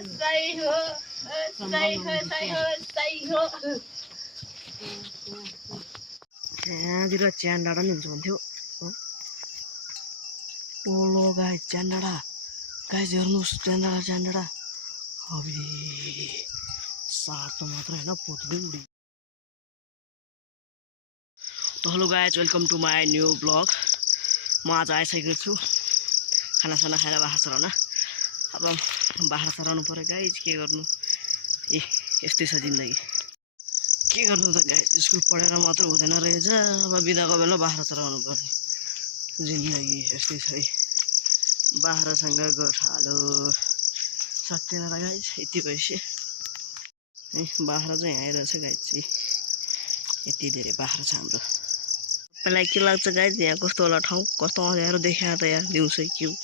सही हो सही हो सही हो सही हो त्यहाँतिर च्यान डाँडा नि हुन्छ भन्थ्यो ओलो गाइस च्यान डाँडा गाइस हेर्नुहोस् च्यान डाँडा अबे सातो मात्र होइन पोत्दै उडी त hello guys welcome to my new blog म आज आइसकेको छु खानासाना खाएर बाख्रा चराउन अब बाख्रा चराउनु पऱ्यो गाइस के गर्नु ए यस्तै छ जिन्दगी के गर्नु त गाइस स्कुल पढेर मात्र हुँदैन रहेछ अब बिदाको बेला बाख्रा चराउनु पर्ने जिन्दगी यस्तै छ है बाख्रासँग गोठालो सकिएन र गाइस यति भइसक्यो है बाख्रा चाहिँ यहाँ आइरहेछ गाइस चाहिँ यति धेरै बाख्रा छ हाम्रो सबैलाई के लाग्छ गाइस यहाँ कस्तो होला ठाउँ कस्तो अँध्यारो देखायो त यहाँ दिउँसै के हो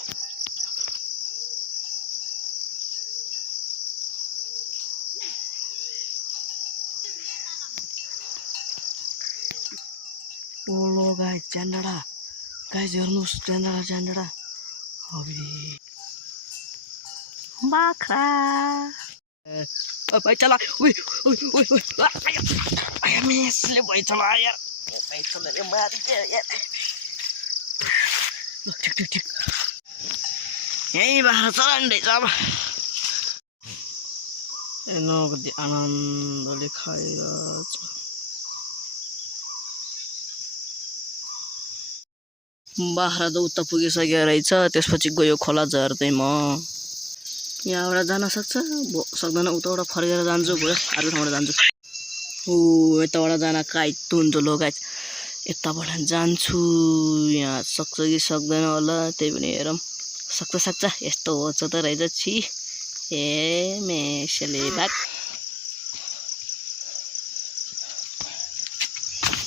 ओलो गाइस च्यान डाँडा गाइस हेर्नुहोस् च्यान डाँडा अबे बाख्रा भाइ चला उइ उइ उइ उइ आया मेसले भाइ चला यार भाइ चला रे मारि के यार ठिक ठिक ठिक यही बाख्रा चलाउँदैछ अब एनो कति आनन्दले खाइरहेछ बाख्रा त उता पुगिसकेको रहेछ त्यसपछि गयो खोला झर्दै म यहाँबाट जान सक्छ सक्दैन उताबाट फर्केर जान्छु गयो अर्को ठाउँबाट जान्छु ऊ यताबाट जान काइतो हुन्छ लो गाइस यताबाट जान्छु यहाँ सक्छ कि सक्दैन होला त्यही पनि हेरौँ सक्छ यस्तो होच त रहेछ छि ए मेसले भाग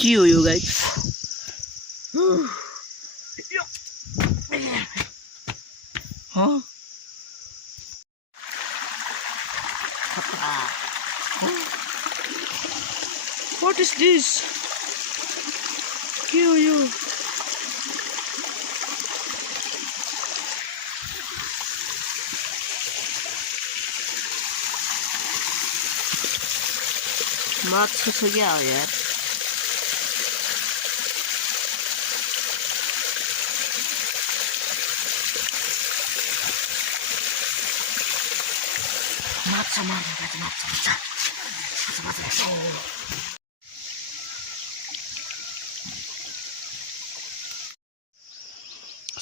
के हो yo guys Huh? What is this? Kill you. माछा छ क्या हो यार माछा मार्नु गाइस माछा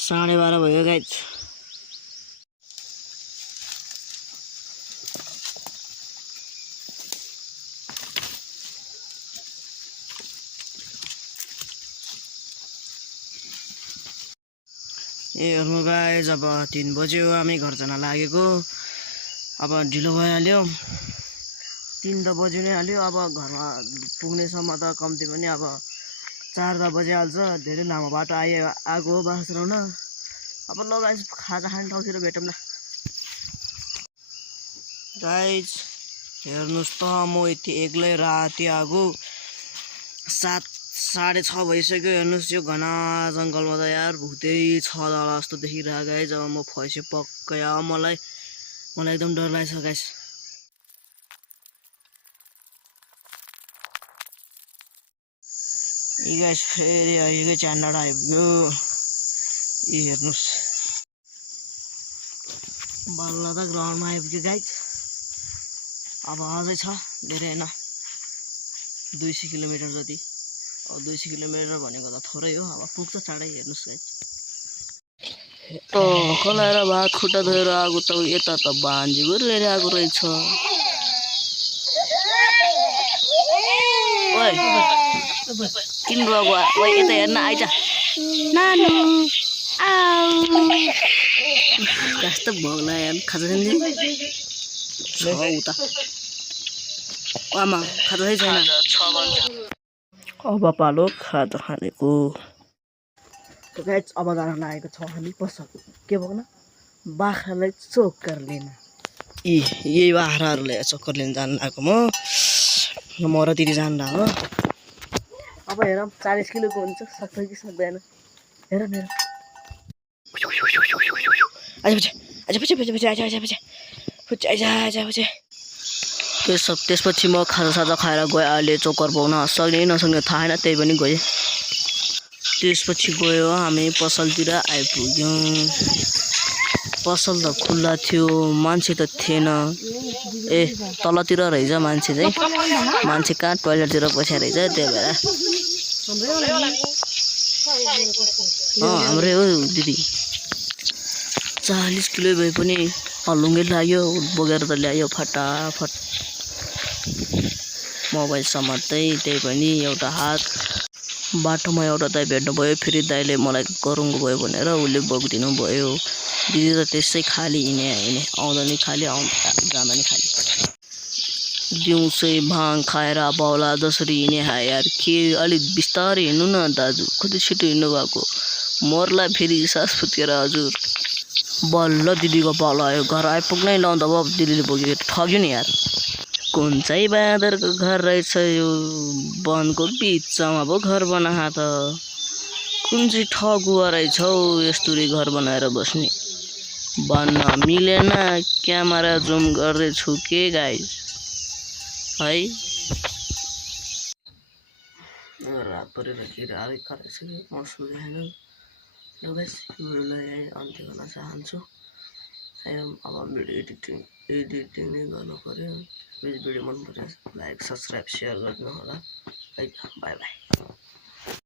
12:30 भयो गाइस ए हेर्नु गाइस अब 3 बज्यो हामी घर जान लागेको अब ढिलो भइहाल्यो 3 त बज्यो नै हाल्यो अब घरमा पुग्नेसम्म त कम्ती पनि अब 4 त बजिहाल्छ धेरै लामो बाटो आएको हो बाख्रा चराउन अब ल गाइस खाजा खाने ठाउँतिर भेटौँ न गाइस हेर्नुहोस् त म यति एक्लै राति आएको 7:30 भइसक्यो हेर्नुहोस् यो घना जङ्गलमा त यार भुतै छ होला जस्तो देखिरहेको गाइस अब म फैसे पक्कै मलाई एकदम डर लागेछ गाइस यी गाइस फेरि आइगयो च्यान डाँडा आइपुग्यो यी हेर्नुहोस् बल्ल त ग्राउन्डमा आइपुग्यो गाइस अब अझै छ धेरै होइन 200 किलोमिटर जति अब 200 किलोमिटर भनेको त थोरै हो अब पुग्छ चाँडै हेर्नुहोस् गाइस खोलाएर भात खुट्टा धोएर आएको त यता त बान्जीको लिएर आएको रहेछ ओइ किन रोएको ओइ यता हेर्न आइज नानु आउ कस्तो भोग्ला यार खाजा खाने छ उता आमा खाजा छैन अब पालो खाजा खानेको गाइस अब जान लागेको छ हामी पसल के भन्न बाख्रालाई चोकर लिन यही बाख्राहरूलाई चोकर लिन जान लागेको म र दिदी जान लाग्यो अब हेरौँ 40 किलोको हुन्छ सक्छ कि सक्दैन हेरौँ आइज त्यसपछि म खाजासाजा खाएर गएँ अहिले चोकर पाउन सक्ने नसक्ने थाहा छैन त्यही पनि गएँ त्यसपछि गयो हामी पसलतिर आइपुग्यौँ पसल त खुल्ला थियो मान्छे त थिएन ए तलतिर रहेछ मान्छे चाहिँ मान्छे कहाँ टोयलेटतिर पसेर रहेछ त्यही भएर हाम्रै हो दिदी 40 किलो भए पनि हलुङ्गे लाग्यो बोकेर त ल्यायो फटाफट मोबाइल समात्दै त्यही पनि एउटा हात बाटोमा एउटा दाइ भेट्नु भयो फेरि दाइले मलाई गरौँको भयो भनेर उसले बोकिदिनु भयो दिदी त त्यसै खाली हिँडे आउँदा नि खाली जाँदा नि खाली दिउँसै भाङ खाएर बाउला जसरी हिँडे यार के अलिक बिस्तारै हिँड्नु न दाजु कति छिटो हिँड्नु भएको मर्ला फेरि सास फुत्केर हजुर बल्ल दिदीको पालो आयो घर आइपुग्नै लाउँदा भयो दिदीले बोकेर ठग्यो नि यार कुन चाहिँ बाँदरको घर रहेछ यो वनको बिचमा पो घर बनाहा त कुन चाहिँ ठगुवा रहेछ हौ यस्तोरी घर बनाएर बस्ने भन्न मिलेन क्यामेरा जुम गर्दैछु के गाइस है रात परेर के आवेग गरेछ म सुनेन ल गाइस भिडियोलाई अन्त्य गर्न चाहन्छु अब भिडियो एडिटिङ नै गर्नु पर्यो भिडियो मन पर्यो लाइक सब्स्क्राइब शेयर गर्नु होला बाइ बाइ